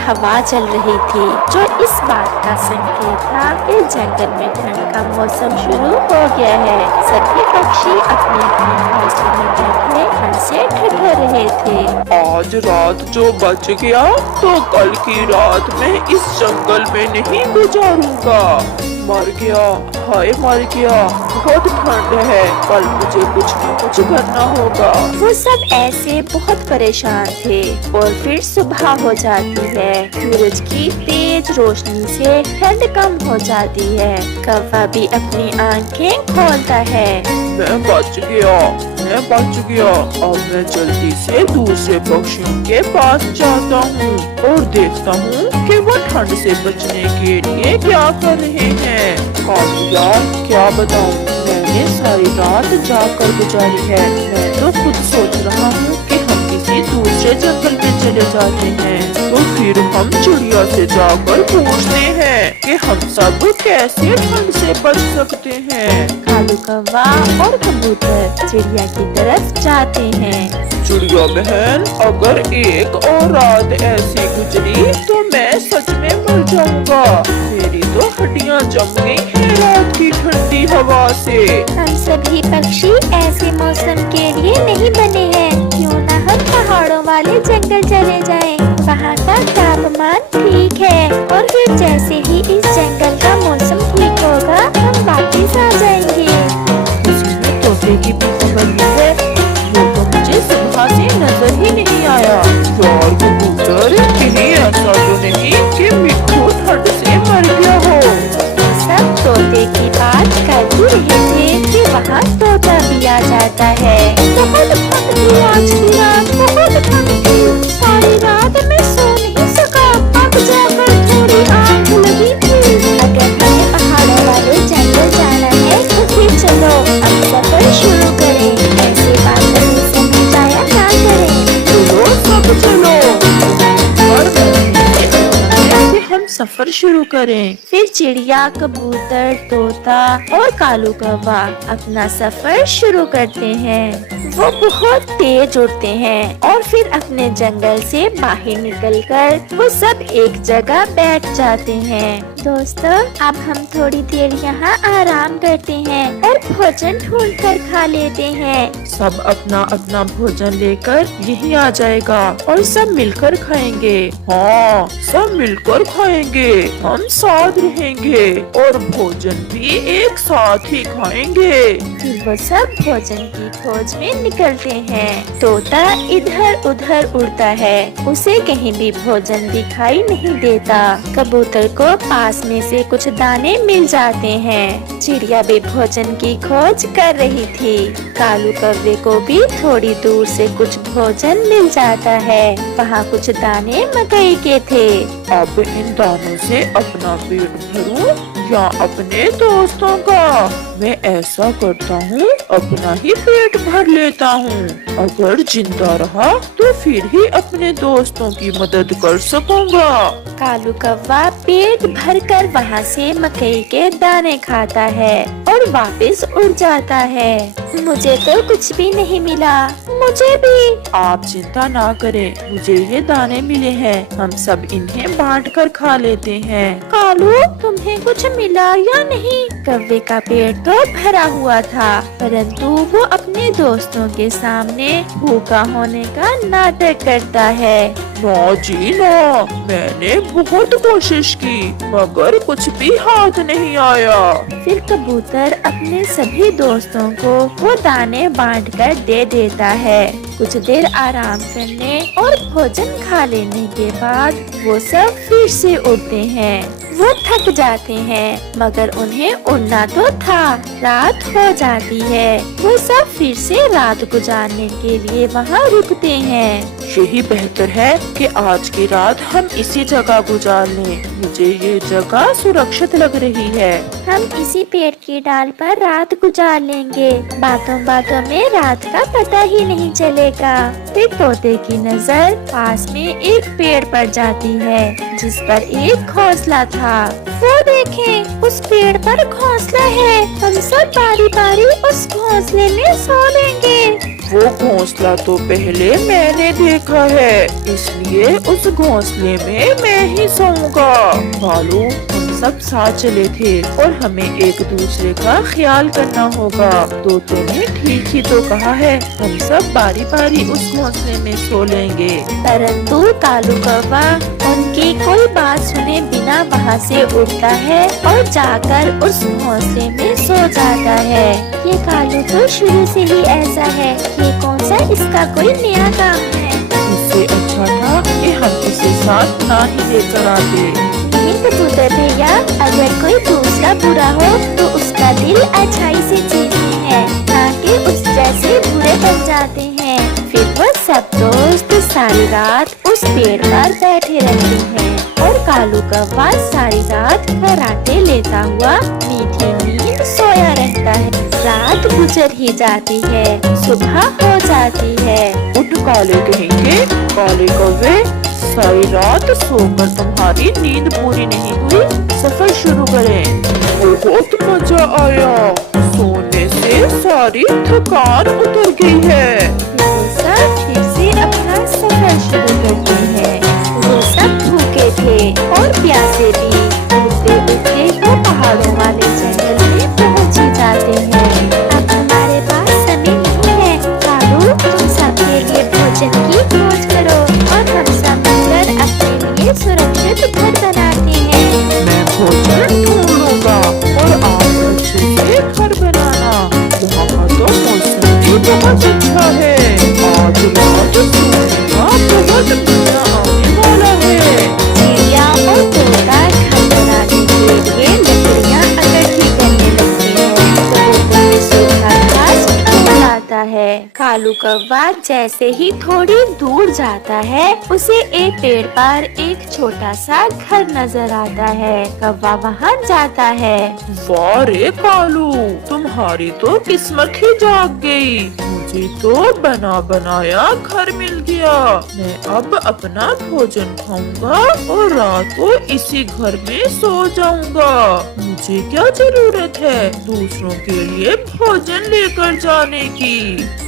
हवा चल रही थी, जो इस बात का संकेत था कि जंगल में ठंड का मौसम शुरू हो गया है। सभी पक्षी अपने अपने घोंसले में बैठे ठंड से ठिठुर रहे थे। आज रात जो बच गया तो कल की रात में इस जंगल में नहीं गुजारूंगा। मर गया, हाय मर गया, बहुत ठंड है, कल मुझे कुछ न कुछ करना होगा। वो सब ऐसे बहुत परेशान थे और फिर सुबह हो जाती है। सूरज की तेज रोशनी से ठंड कम हो जाती है। कौवा भी अपनी आंखें खोलता है। मैं बच गया, मैं बच गया। अब मैं जल्दी से दूसरे पक्षियों के पास जाता हूँ और देखता हूँ कि वो ठंड से बचने के लिए क्या कर रहे हैं। यार क्या बताऊँ, मैंने सारी रात जाकर गुजारी है। मैं तो खुद सोच रहा हूँ कि हम किसी दूसरे जंगल में चले जाते हैं, तो फिर हम चिड़िया से जाकर पूछते हैं कि हम सब कैसे ठंड से बच सकते हैं। कालू कौवा और कबूतर चिड़िया की तरफ जाते हैं। चिड़िया बहन, अगर एक और रात ऐसी गुजरी तो मैं सच में मर जाऊंगा। मेरी तो हड्डियां जम गई हैं रात की ठंडी हवा से। हम सभी पक्षी ऐसे मौसम के लिए नहीं बने हैं। क्यों न हम पहाड़ों वाले जंगल चले जाएं? वहाँ का तापमान ठीक है और फिर जैसे ही इस जंगल का मौसम ठीक होगा हम वापस आ जाएंगे। इसमें तोते की भी खबर है, वो तो मुझे सुबह से नजर ही नहीं आया। यार कबूतर, कहीं ऐसा तो नहीं कि मिट्टू ठंड से मर गया हो। सब तोते की बात कर ही रहे थे कि वहाँ तोता भी आ जाता है। बहुत ठंड थी आज की रात, बहुत ठंड थी। सारी रात मैं सो नहीं सका, अब जाकर थोड़ी आग लगी थी। अगर हमें पहाड़ों वाले जंगल जाना है तो फिर चलो अब सफर शुरू करें। ऐसी बात नहीं समझाया ना करें। चलो सब चलो, हम सफर शुरू करें। फिर चिड़िया, कबूतर, तोता और कालू कौवा अपना सफर शुरू करते हैं। वो बहुत तेज उड़ते हैं और फिर अपने जंगल से बाहर निकलकर वो सब एक जगह बैठ जाते हैं। दोस्तों, अब हम थोड़ी देर यहाँ आराम करते हैं और भोजन ढूंढ कर खा लेते हैं। सब अपना अपना भोजन लेकर यहीं आ जाएगा और सब मिलकर खाएंगे। हाँ, सब मिलकर खाएंगे, हम साथ रहेंगे और भोजन भी एक साथ ही खाएंगे। फिर वो सब भोजन की खोज में निकलते हैं। तोता इधर उधर उड़ता है, उसे कहीं भी भोजन दिखाई नहीं देता। कबूतर को पास में से कुछ दाने मिल जाते हैं। चिड़िया भी भोजन की खोज कर रही थी। कालू कौवे को भी थोड़ी दूर से कुछ भोजन मिल जाता है। वहाँ कुछ दाने मकई के थे। अब इन दानों से अपना पेट भरूं या अपने दोस्तों का? मैं ऐसा करता हूँ, अपना ही पेट भर लेता हूँ। अगर जिंदा रहा तो फिर ही अपने दोस्तों की मदद कर सकूंगा। कालू कौवा पेट भरकर वहाँ से मकई के दाने खाता है और वापस उड़ जाता है। मुझे तो कुछ भी नहीं मिला। मुझे भी। आप चिंता ना करें, मुझे ये दाने मिले हैं, हम सब इन्हें बांटकर खा लेते हैं। कालू, तुम्हें कुछ मिला या नहीं? कौवे का पेट तो भरा हुआ था, परंतु वो अपने दोस्तों के सामने भूखा होने का नाटक करता है। ना जी ना, मैंने बहुत कोशिश की मगर कुछ भी हाथ नहीं आया। फिर कबूतर अपने सभी दोस्तों को वो दाने बांटकर दे देता है। कुछ देर आराम करने और भोजन खा लेने के बाद वो सब फिर से उड़ते हैं। वो थक जाते हैं मगर उन्हें उड़ना तो था। रात हो जाती है। वो सब फिर से रात गुजारने के लिए वहाँ रुकते हैं। यही बेहतर है कि आज की रात हम इसी जगह गुजार लें। मुझे ये जगह सुरक्षित लग रही है। हम इसी पेड़ की डाल पर रात गुजार लेंगे। बातों बातों में रात का पता ही नहीं चलेगा। फिर तोते की नजर पास में एक पेड़ पर जाती है जिस पर एक घोंसला था। वो देखें, उस पेड़ पर घोंसला है। हम सब बारी बारी उस घोंसले में सो लेंगे। वो घोंसला तो पहले मैंने देखा है, इसलिए उस घोंसले में मैं ही सोऊंगा। कालू, हम सब साथ चले थे और हमें एक दूसरे का ख्याल करना होगा। तोते ने ठीक ही तो कहा है, हम सब बारी बारी उस घोंसले में सो लेंगे। परंतु कालू कौवा उनकी कोई बात सुने बिना वहाँ से उड़ता है और जाकर उस घोंसले में सो जाता है। ये कालू तो शुरू से ही ऐसा है, ये कौन सा इसका कोई नया काम है। इससे अच्छा था कि हम इसे साथ ना ही लेकर आते। नहीं कबूतर भैया, अगर कोई दूसरा बुरा हो तो उसका दिल अच्छाई से जीतते हैं, ना कि उस जैसे बुरे बन जाते हैं। फिर वो सब दोस्त सारी रात उस पेड़ पर बैठे रहते हैं और कालू कौवा सारी रात खर्राटे लेता हुआ मीठी नींद सोया रहता है। रात गुजर ही जाती है, सुबह हो जाती है। उठ काले कहेंगे, काले कौवे, सारी रात सोकर तुम्हारी नींद पूरी नहीं हुई, सफर शुरू करें। बहुत मजा आया, सोने से सारी थकान उतर गई है। वो सब फिर से अपना सफर शुरू करते हैं। वो सब भूखे थे और प्यासे भी। उड़ते उड़ते वो पहाड़ों वाले जंगल में पहुंच ही जाते हैं। अब हमारे पास समय नहीं है कालू, तुम सबके लिए भोजन की खोज करो और हम सब मिलकर अपने लिए सुरक्षित घर बनाते हैं। मैं भोजन ढूंढ लूंगा और आप अच्छे से घर बनाना। यहाँ का तो मौसम भी बहुत अच्छा है। आज रात सोने का बहुत मजा आने वाला है। चिड़िया और तोता घर बनाने के लिए लकड़ियाँ इकट्ठी करने लगते हैं। तो वो सूखा घास ढूंढ लाता है। कालू कौवा जैसे ही थोड़ी दूर जाता है, उसे एक पेड़ पर एक छोटा सा घर नजर आता है। कौवा वहाँ जाता है। वाह रे कालू, तुम्हारी तो किस्मत ही जाग गई। मुझे तो बना बनाया घर मिल गया। मैं अब अपना भोजन खाऊंगा और रात को इसी घर में सो जाऊंगा। मुझे क्या जरूरत है दूसरों के लिए भोजन लेकर जाने की।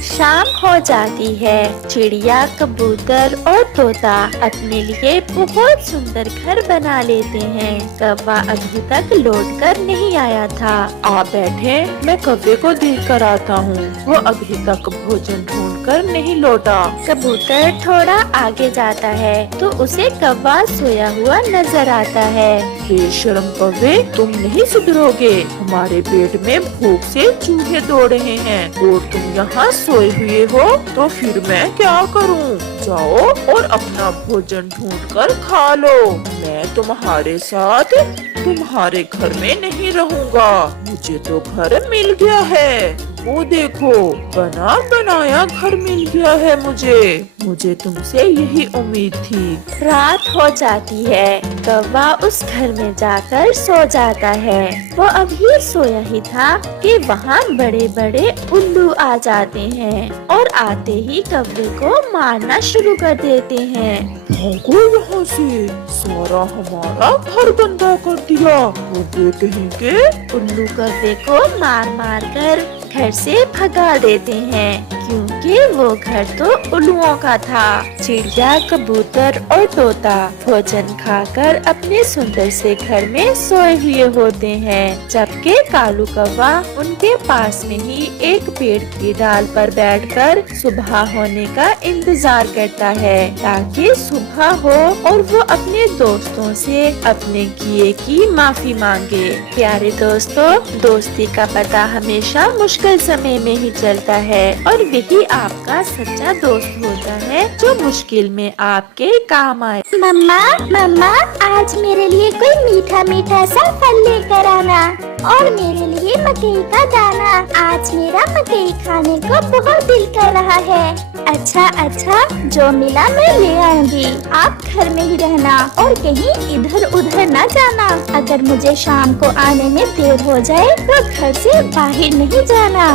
शाम हो जाती है। चिड़िया, कबूतर और तोता अपने लिए बहुत सुंदर घर बना लेते हैं। कौवा अभी तक लौट कर नहीं आया था। आप बैठे, मैं कौवे को देख कर आता हूँ। वो अभी तक भोजन ढूंढ कर नहीं लौटा। कबूतर थोड़ा आगे जाता है तो उसे कौवा सोया हुआ नजर आता है। बेशर्म कौवे, तुम नहीं सुधरोगे। हमारे पेट में भूख से चूहे दौड़ रहे हैं और तुम यहाँ सोए हुए हो, तो फिर मैं क्या करूँ? जाओ और अपना भोजन ढूंढ कर खा लो। मैं तुम्हारे साथ तुम्हारे घर में नहीं रहूँगा। मुझे तो घर मिल गया है। वो देखो, बना बनाया घर मिल गया है मुझे तुमसे यही उम्मीद थी। रात हो जाती है। कौवा उस घर में जाकर सो जाता है। वो अभी सोया ही था कि वहाँ बड़े बड़े उल्लू आ जाते हैं और आते ही कौवे को मारना शुरू कर देते हैं। भागो यहाँ से, सारा हमारा घर गंदा कर दिया। कौवे कहेंगे, उल्लू कौवे को मार मार कर घर से भगा देते हैं, क्योंकि वो घर तो उल्लुओं का था। चिड़िया, कबूतर और तोता भोजन खाकर अपने सुंदर से घर में सोए हुए होते हैं, जबकि कालू कौवा उनके पास में ही एक पेड़ की डाल पर बैठकर सुबह होने का इंतजार करता है, ताकि सुबह हो और वो अपने दोस्तों से अपने किए की माफी मांगे। प्यारे दोस्तों, दोस्ती का पता हमेशा मुश्किल समय में ही चलता है और वही आपका सच्चा दोस्त होता है जो मुश्किल में आपके काम आए। मम्मा मम्मा, आज मेरे लिए कोई मीठा मीठा सा फल लेकर आना और मेरे लिए मकई का दाना। आज मेरा मकई खाने को बहुत दिल कर रहा है। अच्छा अच्छा, जो मिला मैं ले आऊंगी। आप घर में ही रहना और कहीं इधर उधर न जाना। अगर मुझे शाम को आने में देर हो जाए तो घर से बाहर नहीं जाना।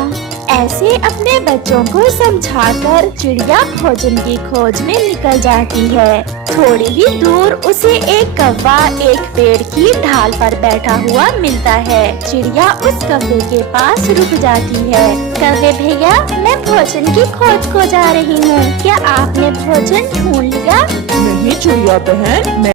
ऐसे अपने बच्चों को समझाकर चिड़िया भोजन की खोज में निकल जाती है। थोड़ी ही दूर उसे एक कौवा एक पेड़ की ढाल पर बैठा हुआ मिलता है। चिड़िया उस कौवे के पास रुक जाती है। कौवे भैया, मैं भोजन की खोज को जा रही हूँ। क्या आपने भोजन ढूंढ लिया? नहीं चिड़िया बहन,